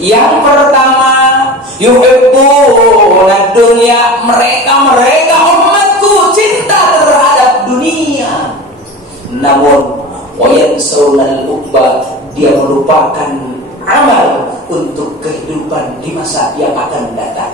Yang pertama, yuhibbuna dunya, mereka umatku cinta terhadap dunia. Namun wayansawnal ukhra, dia melupakan amal untuk kehidupan di masa yang akan datang.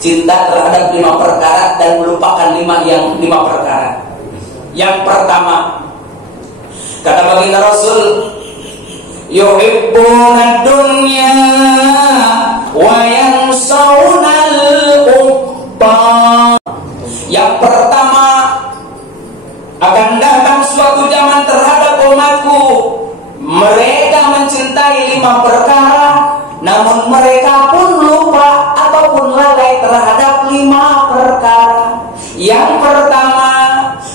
Cinta terhadap 5 perkara dan melupakan 5 perkara. Yang pertama, kata baginda Rasul, yuhibbuna dunya wa yansawnal ukhra. Yang pertama, akan datang suatu zaman terhadap umatku, mereka mencintai 5 perkara, namun mereka pun lupa ataupun lalai terhadap 5 perkara. Yang pertama,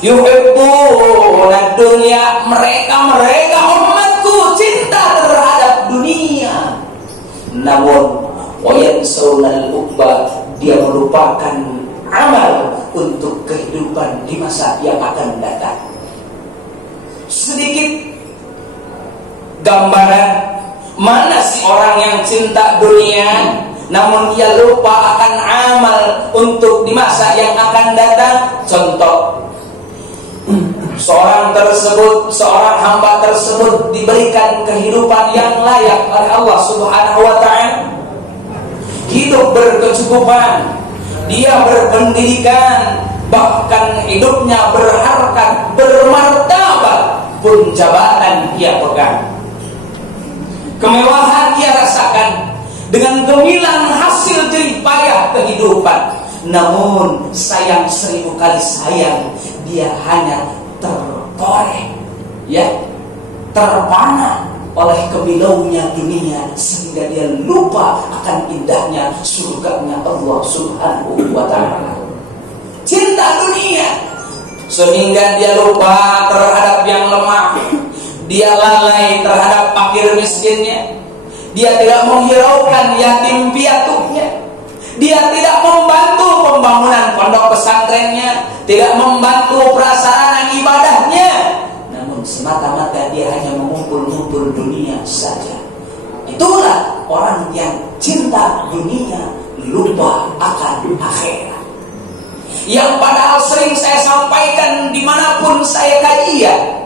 yuhibbuna dunya, mereka umatku cinta terhadap dunia. Namun wayansawnal ukhra, dia melupakan amal untuk kehidupan di masa yang akan datang. Sedikit gambaran mana sih orang yang cinta dunia namun dia lupa akan amal untuk di masa yang akan datang. Contoh, seorang hamba tersebut diberikan kehidupan yang layak oleh Allah Subhanahu wa ta'ala, hidup berkecukupan, dia berpendidikan, bahkan hidupnya berharkat, bermartabat, pun jabatan dia pegang, kemewahan dia rasakan, dengan gemilang hasil jerih payah kehidupan. Namun sayang 1000 kali sayang, dia hanya terkorek, terpana oleh kemilaunya dunia, sehingga dia lupa akan indahnya surganya Allah Subhanahu wa ta'ala. Cinta dunia sehingga dia lupa terhadap yang lemah, dia lalai terhadap fakir miskinnya, dia tidak menghiraukan yatim piatunya, dia tidak membantu pembangunan pondok pesantrennya, tidak membantu prasarana ibadahnya, namun semata-mata dia hanya mengumpul-ngumpul dunia saja. Itulah orang yang cinta dunia, lupa akan akhirat. Yang padahal sering saya sampaikan dimanapun saya kajian,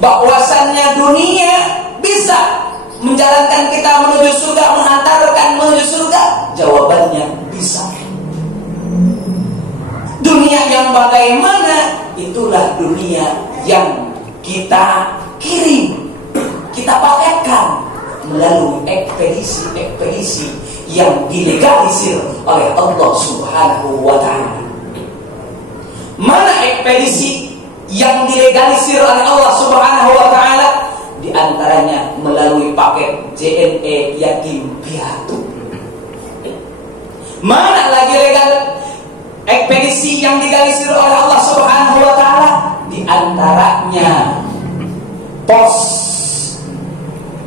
bahwasannya dunia bisa menjalankan kita menuju surga, menghantarkan menuju surga. Jawabannya bisa. Dunia yang bagaimana? Itulah dunia yang kita kirim, kita paketkan melalui ekspedisi yang dilegalisir oleh Allah Subhanahu wa ta'ala. Mana ekspedisi yang dilegalisir oleh Allah Subhanahu wa ta'ala? Di antaranya melalui paket JNE yatim piatu. Mana lagi legal ekspedisi yang dilegalisir oleh Allah Subhanahu wa ta'ala? Di antaranya pos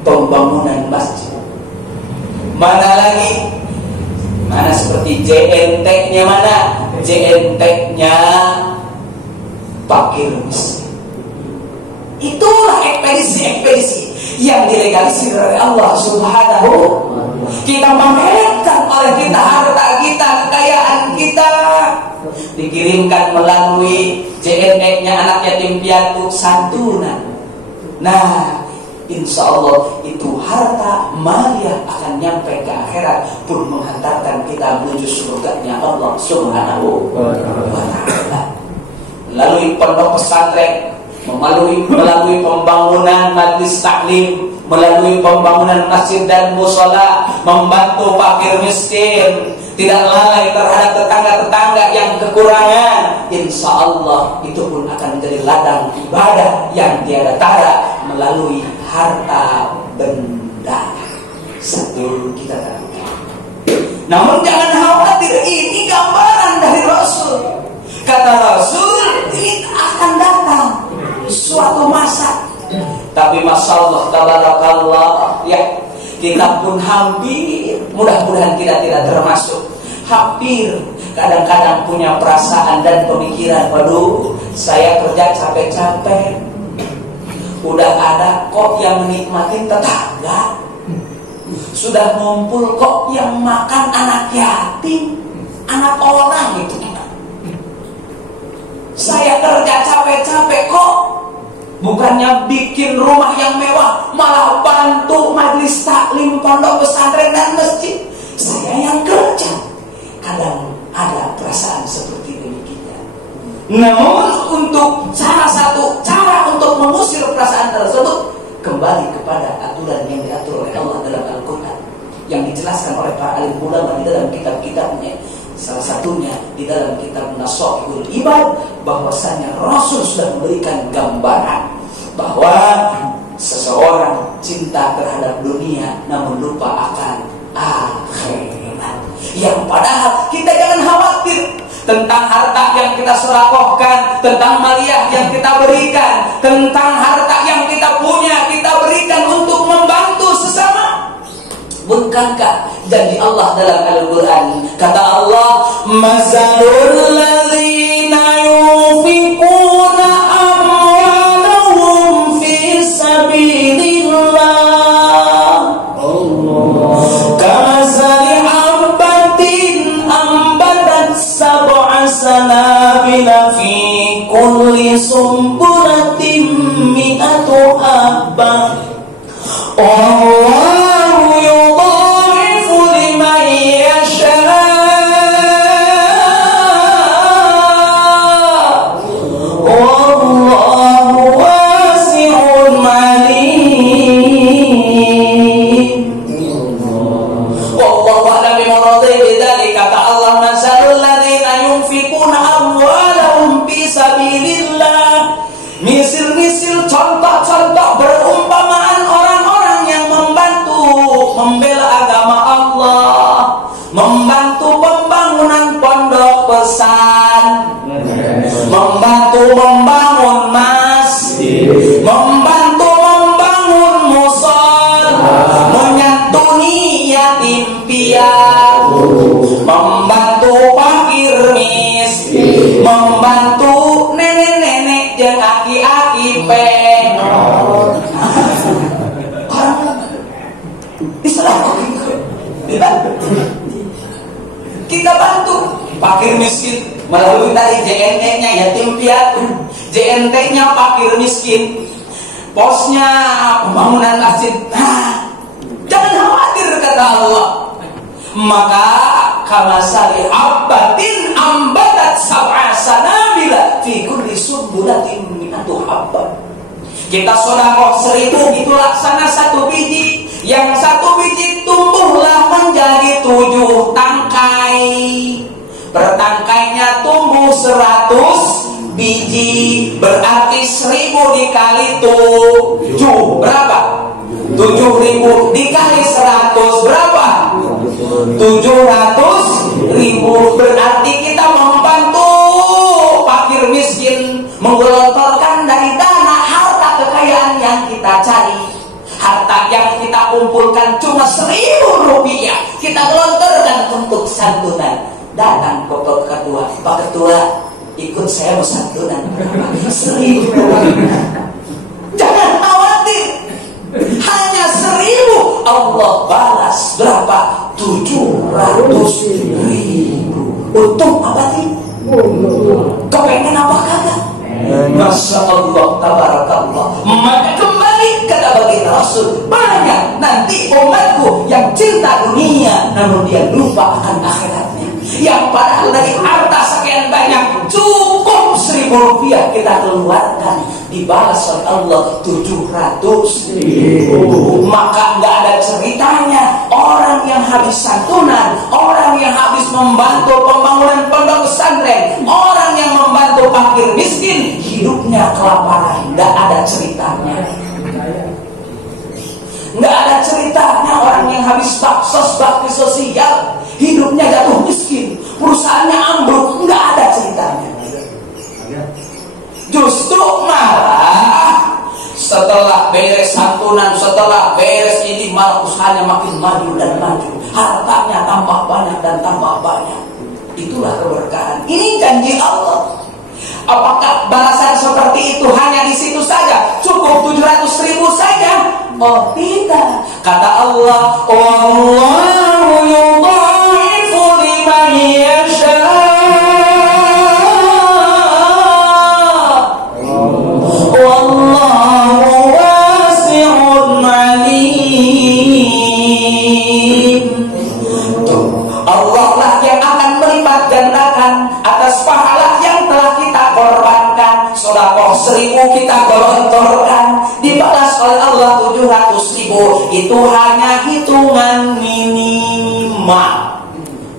pembangunan masjid. Mana lagi? Mana seperti JNT-nya mana? JNT-nya fakir miskin. Itulah ekspedisi yang dilegalisir oleh Allah Subhanahu. Kita pamerkan oleh kita harta kita, kekayaan kita, dikirimkan melalui JNE-nya anak yatim piatu santunan. Nah, insya Allah itu harta malia akan nyampe ke akhirat, pun menghantarkan kita menuju surganya Allah Subhanahu wa ta'ala. Melalui pondok pesantren, melalui pembangunan majlis taklim, melalui pembangunan masjid dan mushola, membantu fakir miskin, tidak lalai terhadap tetangga-tetangga yang kekurangan. Insya Allah itu pun akan menjadi ladang ibadah yang tiada tara melalui harta benda. Satu kita terangkan. Namun jangan khawatir, ini gambaran dari Rasul. Kata Rasul, ini akan datang suatu masa. Tapi masya Allah tabarakallah ya, kita pun hampir, mudah-mudahan kita tidak termasuk, hampir kadang-kadang punya perasaan dan pemikiran, waduh saya kerja capek-capek, udah ada kok yang menikmatin tetangga, sudah ngumpul kok yang makan anak yatim, anak orang itu. Saya kerja capek-capek kok, bukannya bikin rumah yang mewah, malah bantu majelis taklim pondok pesantren dan masjid. Saya yang kerja. Kadang ada perasaan seperti demikian. Namun untuk salah satu cara untuk mengusir perasaan tersebut, kembali kepada aturan yang diatur oleh Allah dalam Al-Quran, yang dijelaskan oleh para alim ulama di dalam kitab-kitabnya. Salah satunya di dalam kitab Nashihul Ibad, bahwasanya Rasul sudah memberikan gambaran bahwa seseorang cinta terhadap dunia namun lupa akan akhirat. Yang padahal kita jangan khawatir tentang harta yang kita sedekahkan, tentang maliyah yang kita berikan, tentang harta yang kita punya kita berikan untuk membantu sesama. Bukankah janji Allah dalam Al-Quran? Kata Allah, mazalul ladzina yunfiquna amwalahum fi sabilillah kamazali habbatin ambatat sab'a sanabila fi kulli sumbulatin mi'atu habbah. Allahu yudha'ifu liman yasha' wallahu wasi'un 'alim. Wallahu a'lam bimuradihi bidzalik. Kata Allah, masalul ladzina yunfiquna amwalahum fi sabilillah. Misil-misil contoh-contoh berumpamaan orang-orang yang membela agama Allah, membantu pembangunan pondok pesan, membantu membangun masjid, membantu membangun musol, menyantuni yatim piatu, membantu fakir miskin, membantu nenek-nenek jeung aki-aki pengen. Kita bantu fakir miskin melalui tadi JNT-nya yatim piatu, JNT-nya fakir miskin, posnya pembangunan masjid. Nah, jangan khawatir kata Allah. Maka kamasali abbatin ambatat sab'a sanabila fi kulli sumbulatin mi'atu habbah. Kita sedekah 1000 itu laksana 1 biji. Yang 1 biji tumbuhlah menjadi 7 tangkai. Bertangkainya tumbuh 100 biji. Berarti 1000 dikali 7 berapa? 7.000 dikali 100 berapa? 700.000. Berarti kita membantu fakir miskin, menggelontorkan dari dana harta kekayaan yang kita cari. Harta yang kita kumpulkan cuma 1.000 rupiah, kita gelontorkan untuk santunan. Datang ke Pak Ketua, Pak Ketua ikut saya mau santunan 1.000. Jangan khawatir, hanya 1.000 Allah balas berapa? 700.000. Untung apa sih? Kepengen apa kagak? Masya Allah tabarakallah. Maka kembali kata baginda Rasul, banyak nanti umatku yang cinta dunia namun dia lupa akan akhiratnya. Yang padahal dari harta sekian banyak cukup 1.000 rupiah kita keluarkan, dibalas oleh Allah 700.000. Maka nggak ada ceritanya orang yang habis santunan, orang yang habis membantu pembangunan pondok pesantren, orang yang membantu fakir miskin hidupnya kelaparan. Nggak ada ceritanya. Nggak ada ceritanya orang yang habis bakti sosial hidupnya jatuh miskin, perusahaannya ambruk. Nggak ada ceritanya. Justru malah setelah beres santunan, setelah beres ini, malah usahanya makin maju dan maju, hartanya tambah banyak dan tambah banyak. Itulah keberkahan. Ini janji Allah. Apakah balasan seperti itu hanya di situ saja? Cukup 700.000 saja? Oh tidak. Kata Allah, Wallahu yudha'ifu liman yasha. Wallahu wasi'un alim. Allah lah yang akan melipat gandakan atas pahala yang telah kita korbankan. Sedekah 1.000 kita gelontorkan, dibalas oleh Allah 700.000. Itu hanya hitungan minimal.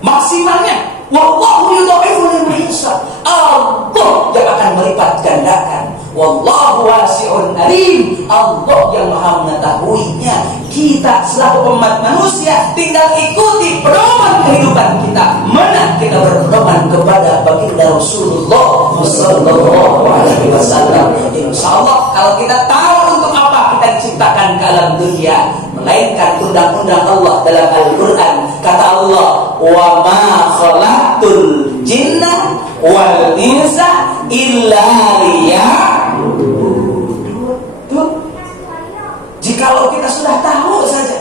Maksimalnya, wallahu yudha'ifu liman yasha. Allah yang akan melipat gandakan. Wallahu wasi'un alim. Allah yang maha mengetahuinya. Kita selaku umat manusia tinggal ikuti pedoman kehidupan kita. Mana kita berpedoman kepada baginda Rasulullah sallallahu alaihi wasallam. Insyaallah kalau kita tahu untuk apa kita diciptakan ke alam dunia, melainkan undang-undang Allah dalam Al-Qur'an. Kata Allah, "Wa ma khalaqtul jinna wal insa illa liya'budun." Jikalau kita sudah tahu saja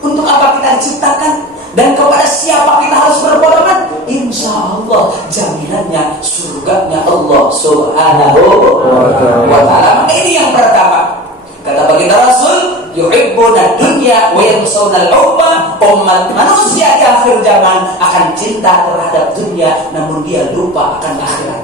untuk apa kita diciptakan dan kepada siapa kita harus berpedoman, insya Allah jaminannya surganya Allah Subhanahu wa ta'ala. Ini yang pertama. Kata baginda Rasul, yuhibbuna dunya wa yansawna al-ukhra. Umat manusia di akhir zaman akan cinta terhadap dunia, namun dia lupa akan akhirat.